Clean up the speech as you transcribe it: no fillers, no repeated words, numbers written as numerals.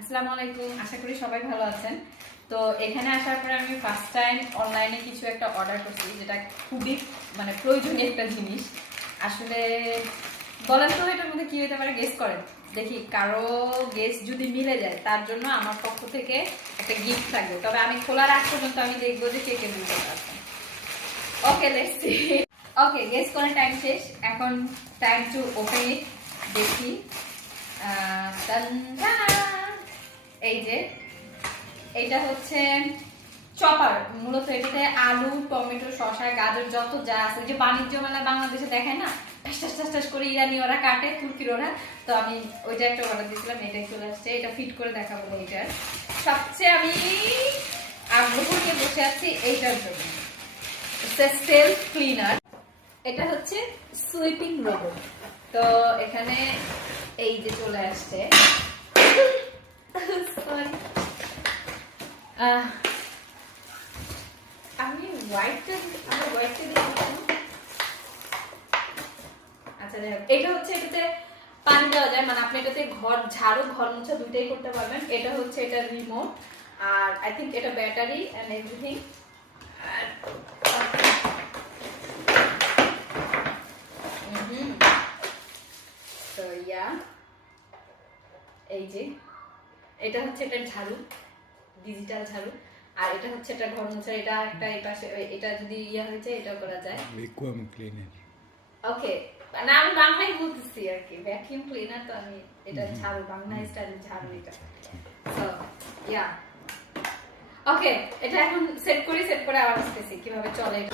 আসসালামু আলাইকুম, আশা করি সবাই ভালো আছেন। তো এখানে আসার পরে আমি ফার্স্ট টাইম অনলাইনে কিছু একটা অর্ডার করছি, যেটা খুবই প্রয়োজনীয় একটা জিনিস। আসলে বলেন তো এটার মধ্যে কি হতে পারে, গেস করেন দেখি। কারো গেস যদি মিলে যায় তার জন্য আমার পক্ষ থেকে একটা গিফট থাকবে, তবে আমি খোলার আগ পর্যন্ত আমি দেখবো যে কে কে বুঝতে পারছেন। ওকে, লেটস সি। ওকে, গেস করার টাইম শেষ, এখন টাইম টু ওপেন ইট। দেখি। এই যে এটা হচ্ছে চপার। মূলত এটাতে আলু, টমেটো, শসা, গাজর যত যা আছে, যে বাণিজ্য মেলা বাংলাদেশে দেখায় না, ঠাস ঠাস ঠাস করে ইরানি ওরা কাটে, তুর্কির ওরা। তো আমি ওইটা একটা অর্ডার দিয়েছিলাম, এটাই চলে আসছে। এটা ফিট করে দেখাবো। এইটার সবচেয়ে আমি আগ্রহ নিয়ে বসে আছি এইটার জন্য। Self cleaner. এটা হচ্ছে সুইপিং রোবট। তো এখানে এই যে চলে আসছে। আমি হোয়াইটটা আচ্ছা, এটা হচ্ছে এটাতে পানি দেওয়া যায়, মানে আপনি এটাতে ঘর ঝাড়ু, ঘর মোছা দুইটাই করতে পারবেন। এটা হচ্ছে এটা রিমোট, আর আই থিঙ্ক এটা ব্যাটারি এন্ড এভরিথিং। তো এই যে এটা হচ্ছে এটা ঝাড়ু, ডিজিটাল ঝাড়ু। আর এটা হচ্ছে এটা ঘর মোছা। এটা একটা এই পাশে, এটা যদি হয়েছে এটাও করা যায়, ভ্যাকুয়াম ক্লিনার। ওকে। না, আমি বাংলায় বলতেছি আর কি, ভ্যাকুয়াম ক্লিনার। তো আমি এটা ঝাড়ু, বাংলা স্টাইল ঝাড়ু এটা। সো ওকে, এটা এখন সেট করে আবার আসতেছি কিভাবে চলে এটা।